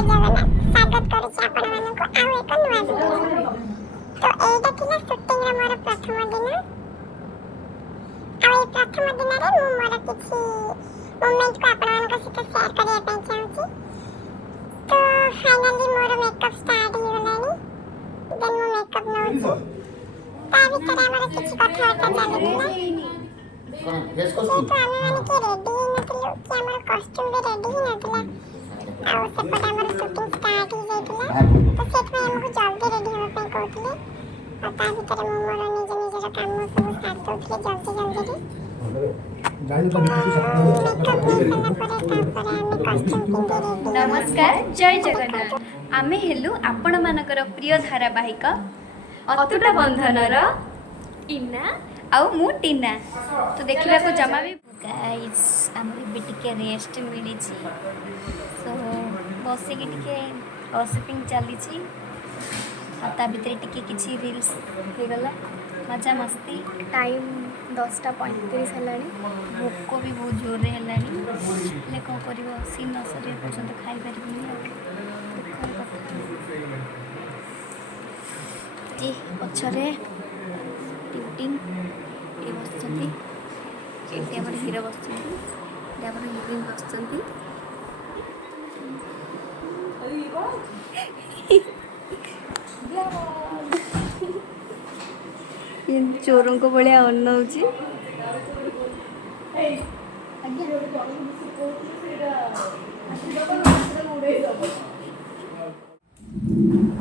जगन्नाथ स्वागत करूची आपण मानको आउ एक नुआ वीडियो। तो एटा थिला शूटिंग रे मोर प्रथम दिन। आउ ए प्रथम दिन रे मु मोर किछि मोमेंट को आपण मानक सहित शेयर करिया पय चाहूची। तो फाइनली मोर मेकअप स्टार्ट हो गलानी। देन मु मेकअप नउची। ता भीतर हमर किछि कथा चलिथिला। कौन फेस तो कॉस्ट्यूम आमे माने के रेडी नथिलु कि हमर कॉस्ट्यूम भी रेडी ही नथिला। आउ सेपटे हमर शूटिंग स्टार्ट हो जाइतिला। तो सेठमे हमको जल्दी रेडी होबे पय कहउतले। आ ता भीतर मु मोर निज निजर काम सब स्टार्ट करथिले जल्दी जल्दी रे। नमस्कार जय जगन्नाथ आमे हेलु आपण मानकर प्रिय धारावाहिक अतुट बंधनर इना आउ मु टीना। तो देखिबा को जमा भी गाइस हमरे भी टिके रेस्ट मिली छी। सो बसे के टिके गॉसिपिंग चली छी। आता भीतर टिके किछि रील्स हो गला मजा मस्ती। टाइम 10:35 हेलानी। भोक भी बहुत जोर रे हेलानी। ले को करिवो सीन नसरे पर्यंत खाइ परिबिनी। जी पछरे टिउटिंग ए बसचंती एटी हमर हीरो बसचंती ए हमर हीरोइन बसचंती। ये चोरों को बड़े अनौची।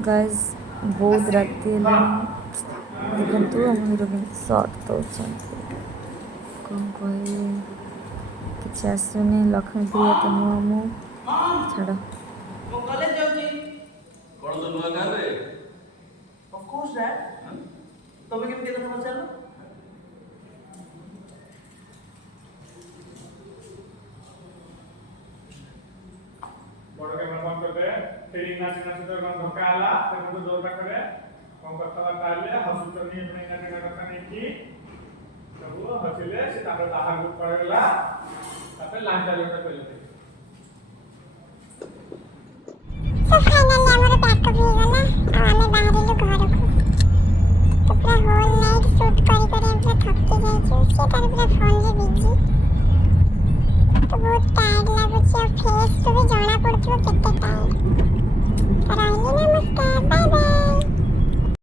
गाइस बहुत राति देखु हम हीरोइन शॉर्ट दौरान कौन कहे कि आसुनी लक्ष्मी प्रिया तो नुआ छाड़ कॉलेज जाउची कोन तो नुआ गाँ रे ऑफ कोर्स डैड तबे केमते कथा पचारलो बड़ कैमरा बंद कर दे। फिर इना सिना से तो धक्का आला तो तो जोर रखबे कम करता ताले हसु तो नहीं अपने इना सिना करता नहीं की सब हसिले से तापर बाहर को पड़ गला तापर लांच चालू कर पहले। तो फाइनली हमर बैकअप हो गला आ हमें बाहर लो घर को। तो पूरा होल नाइट शूट करी करी हम पूरा थक के जाई छी। उसके तार पूरा फोन रे बिजी। तो बहुत टायर्ड लागो छी। फेस तो भी जाना पड़थियो केते टाइम।